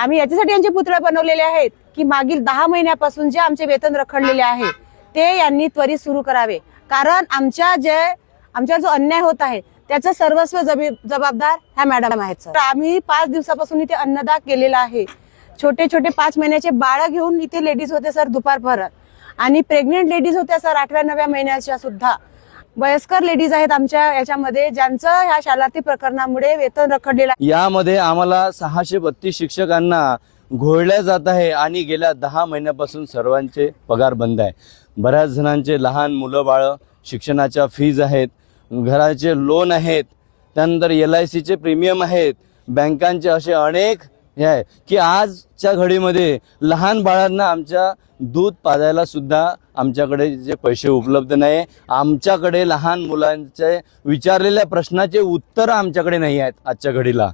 आम्ही याच्यासाठी यांचे पुतळे बनवलेले आहेत की मागील 10 महिन्यापासून जे आमचे वेतन रखडलेले आहे ते यांनी त्वरित सुरू करावे, कारण आमच्या जो अन्याय होत आहे त्याचं सर्वस्व जबाबदार ह्या मॅडम आहेत सर। आम्ही 5 दिवसापासून इथे अन्नदान केलेला आहे। छोटे छोटे 5 महिन्याचे बाळ घेऊन इथे लेडीज होते सर दुपारपर्यंत, आणि प्रेग्नेंट लेडीज होत्या सर 8व्या-9व्या महिन्याच्या सुद्धा। वयस्कर लेडीज आहेत आमच्या याच्यामध्ये, ज्यांचं ह्या शालार्थी प्रकरणामुळे वेतन रखडलेलं आहे। यामध्ये आम्हाला 632 शिक्षकांना घोळल्या जात आहे आणि गेल्या 10 महिन्यापासून सर्वांचे पगार बंद आहे। बऱ्याच जणांचे लहान मुलं बाळ शिक्षणाच्या फीज आहेत, घराचे लोन आहेत, त्यानंतर LIC चे प्रीमियम आहेत, बँकांचे असे अनेक हे आहे की आजच्या घडीमध्ये लहान बाळांना आमच्या दूध पाजायला सुद्धा आमच्याकडे जे पैसे उपलब्ध नाही। आमच्याकडे लहान मुलांचे विचारलेल्या प्रश्नाचे उत्तर आमच्याकडे नाही आहेत आजच्या घडीला।